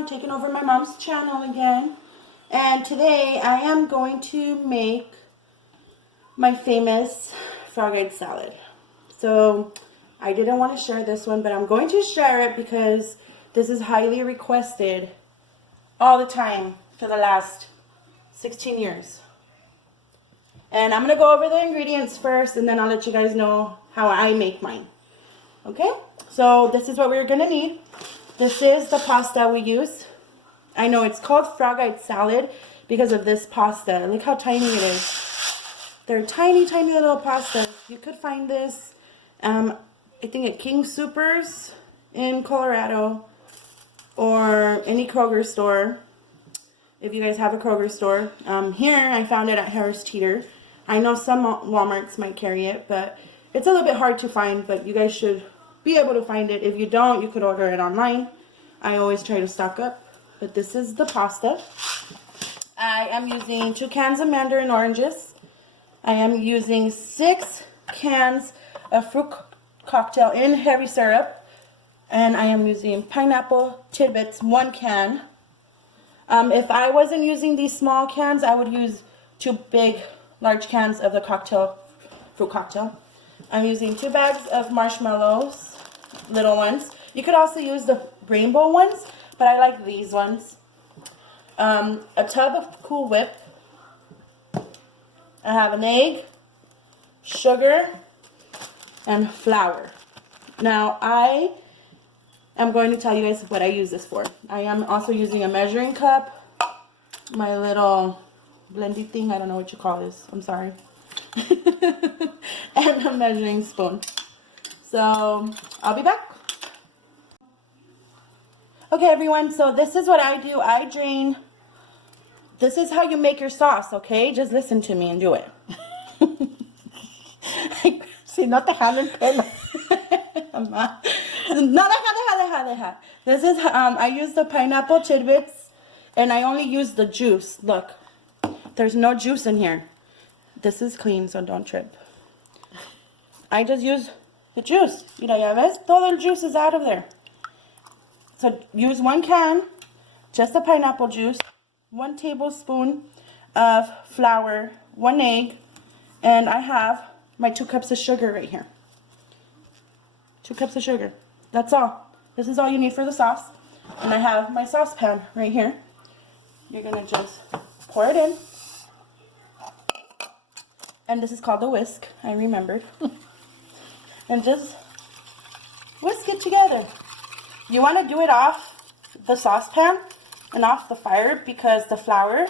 everyone, taking over my mom's channel again. And today I am going to make my famous frog-eyed salad. So I didn't want to share this one, but I'm going to share it because this is highly requested all the time for the last 16 years. And I'm going to go over the ingredients first, and then I'll let you guys know how I make mine. Okay? So this is what we're going to need. This is the pasta we use. I know it's called frog-eyed salad because of this pasta. Look how tiny it is. They're tiny, tiny little pastas. You could find this, I think at King Soopers in Colorado, or any Kroger store, if you guys have a Kroger store. Here, I found it at Harris Teeter. I know some Walmarts might carry it, but it's a little bit hard to find, but you guys should be able to find it. If you don't, you could order it online. I always try to stock up, but this is the pasta. I am using 2 cans of mandarin oranges. I am using 6 cans of fruit cocktail in heavy syrup, and I am using pineapple tidbits, 1 can. If I wasn't using these small cans, I would use 2 large cans of the fruit cocktail. I'm using 2 bags of marshmallows, little ones. You could also use the rainbow ones, but I like these ones. A tub of Cool Whip. I have an egg, sugar, and flour. Now I am going to tell you guys what I use this for. I am also using a measuring cup, my little blendy thing, I don't know what you call this, I'm sorry, and a measuring spoon. So I'll be back. Okay everyone, so this is what I do. I drain. This is how you make your sauce, okay? Just listen to me and do it. Si no te jalo el pelo. No, deja. This is, I use the pineapple tidbits, and I only use the juice. Look, there's no juice in here. This is clean, so don't trip. I just use the juice. Mira, ya ves? Todo el juice is out of there. So use 1 can, just the pineapple juice, 1 tablespoon of flour, 1 egg, and I have my 2 cups of sugar right here. 2 cups of sugar. That's all. This is all you need for the sauce. And I have my saucepan right here. You're going to just pour it in. And this is called the whisk. I remembered. And just whisk it together. You want to do it off the saucepan and off the fire because the flour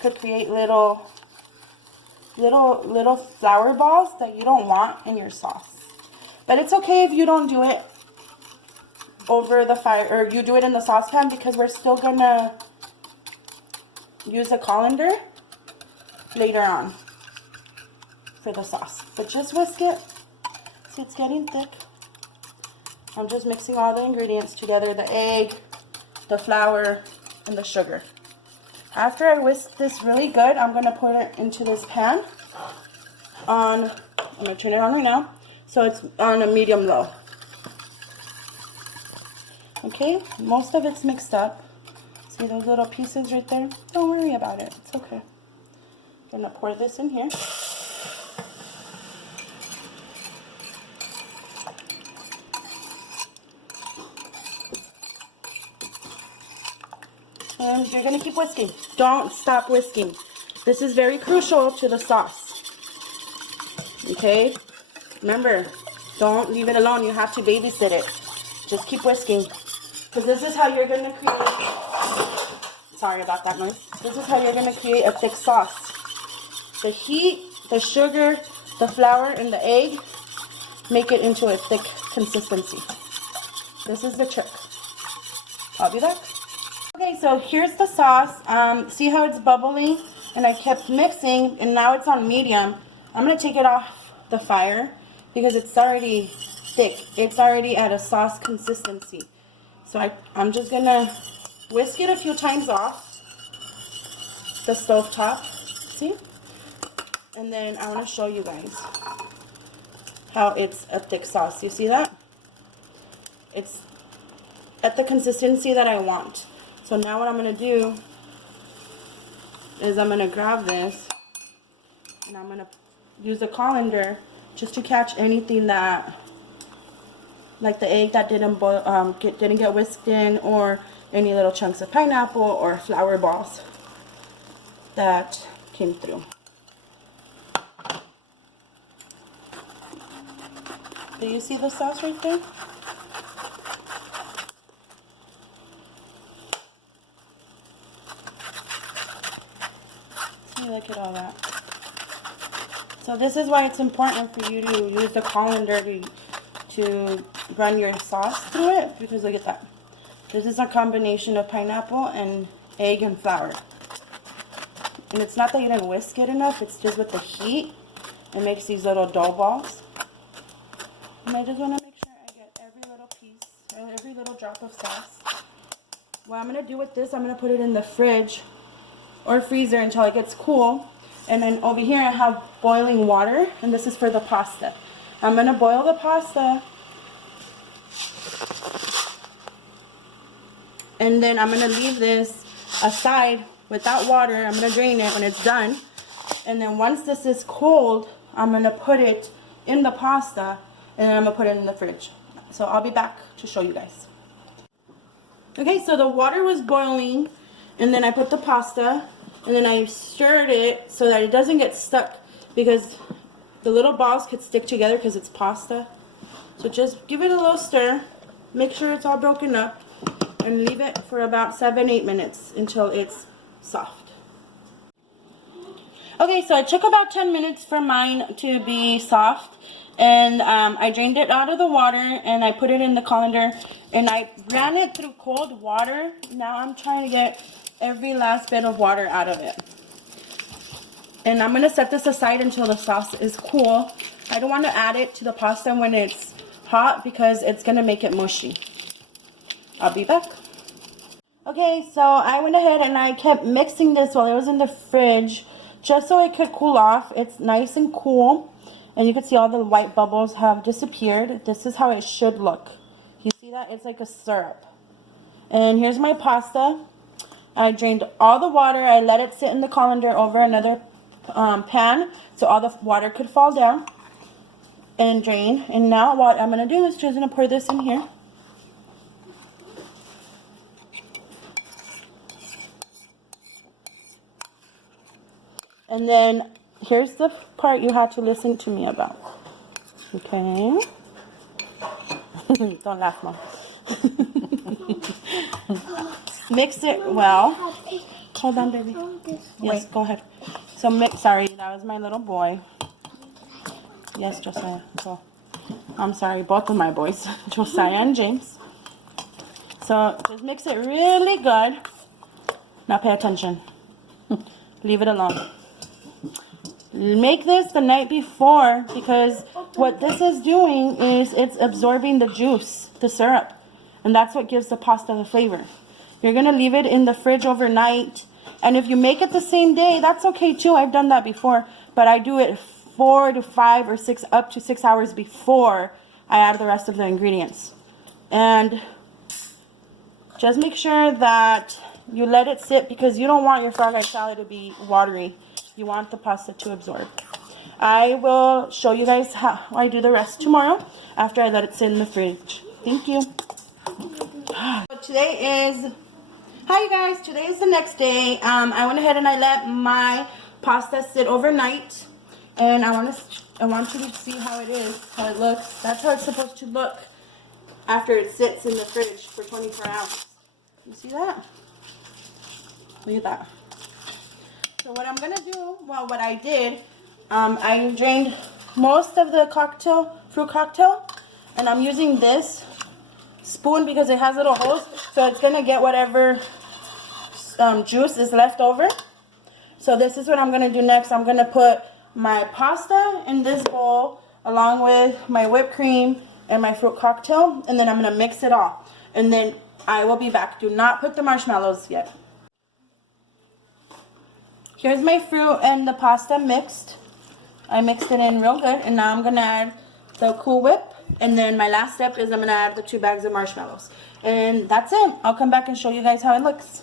could create little flour balls that you don't want in your sauce. But it's okay if you don't do it over the fire, or you do it in the saucepan, because we're still gonna use a colander later on for the sauce. But just whisk it. See, it's getting thick. I'm just mixing all the ingredients together, the egg, the flour, and the sugar. After I whisk this really good, I'm going to put it into this pan I'm going to turn it on right now, so it's on a medium-low. Okay, most of it's mixed up. See those little pieces right there? Don't worry about it, it's okay. I'm going to pour this in here. And you're going to keep whisking. Don't stop whisking. This is very crucial to the sauce. Okay? Remember, don't leave it alone. You have to babysit it. Just keep whisking. Because this is how you're going to create... Sorry about that noise. This is how you're going to create a thick sauce. The heat, the sugar, the flour, and the egg make it into a thick consistency. This is the trick. I'll be back. Okay, so here's the sauce. See how it's bubbling? And I kept mixing, and now it's on medium. I'm going to take it off the fire because it's already thick. It's already at a sauce consistency. So I'm just going to whisk it a few times off the stove top. See? And then I want to show you guys how it's a thick sauce. You see that? It's at the consistency that I want. So now what I'm going to do is I'm going to grab this and I'm going to use a colander just to catch anything that, like the egg that didn't boil, didn't get whisked in, or any little chunks of pineapple or flour balls that came through. Do you see the sauce right there? See, look at all that. So this is why it's important for you to use the colander to run your sauce through it, because look at that. This is a combination of pineapple and egg and flour. And it's not that you didn't whisk it enough, it's just with the heat, it makes these little dough balls. And I just want to make sure I get every little piece, or every little drop of sauce. What I'm going to do with this, I'm going to put it in the fridge or freezer until it gets cool. And then over here I have boiling water, and this is for the pasta. I'm going to boil the pasta, and then I'm going to leave this aside without water. I'm going to drain it when it's done. And then once this is cold, I'm going to put it in the pasta, and then I'm going to put it in the fridge. So I'll be back to show you guys. Okay, so the water was boiling, and then I put the pasta, and then I stirred it so that it doesn't get stuck, because the little balls could stick together because it's pasta. So just give it a little stir, make sure it's all broken up, and leave it for about 7-8 minutes until it's soft. Okay, so it took about 10 minutes for mine to be soft, and I drained it out of the water, and I put it in the colander, and I ran it through cold water. Now I'm trying to get every last bit of water out of it. And I'm going to set this aside until the sauce is cool. I don't want to add it to the pasta when it's hot, because it's going to make it mushy. I'll be back. Okay, so I went ahead and I kept mixing this while it was in the fridge, just so it could cool off. It's nice and cool, and you can see all the white bubbles have disappeared. This is how it should look. You see that? It's like a syrup. And here's my pasta. I drained all the water. I let it sit in the colander over another pan so all the water could fall down and drain. And now what I'm going to do is just going to pour this in here. And then here's the part you have to listen to me about. Okay? Don't laugh, Mom. Mix it well. Hold on, baby. Yes, go ahead. So sorry, that was my little boy. Yes, Josiah. So, I'm sorry, both of my boys, Josiah and James. So just mix it really good. Now pay attention. Leave it alone. Make this the night before, because what this is doing is it's absorbing the juice, the syrup, and that's what gives the pasta the flavor. You're going to leave it in the fridge overnight, and if you make it the same day, that's okay too. I've done that before, but I do it 4 to 5 or 6, up to 6 hours before I add the rest of the ingredients. And just make sure that you let it sit, because you don't want your frog eye salad to be watery. You want the pasta to absorb. I will show you guys how I do the rest tomorrow after I let it sit in the fridge. Thank you. Hi you guys, today is the next day. I went ahead and I let my pasta sit overnight, and I want you to see how it is, how it looks. That's how it's supposed to look after it sits in the fridge for 24 hours. You see that? Look at that. So what I'm going to do, well, what I did, I drained most of the fruit cocktail, and I'm using this spoon because it has little holes, so it's going to get whatever juice is left over. So this is what I'm going to do next. I'm going to put my pasta in this bowl along with my whipped cream and my fruit cocktail, and then I'm going to mix it all. And then I will be back. Do not put the marshmallows yet. Here's my fruit and the pasta mixed. I mixed it in real good, and now I'm going to add the Cool Whip, and then my last step is I'm going to add the 2 bags of marshmallows. And that's it. I'll come back and show you guys how it looks.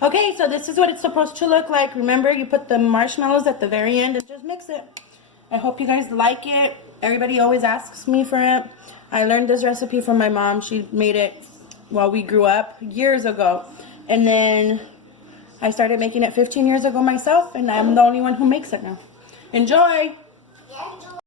Okay, so this is what it's supposed to look like. Remember, you put the marshmallows at the very end and just mix it. I hope you guys like it. Everybody always asks me for it. I learned this recipe from my mom. She made it while we grew up years ago. And then I started making it 15 years ago myself, and I'm the only one who makes it now. Enjoy! Yeah, enjoy.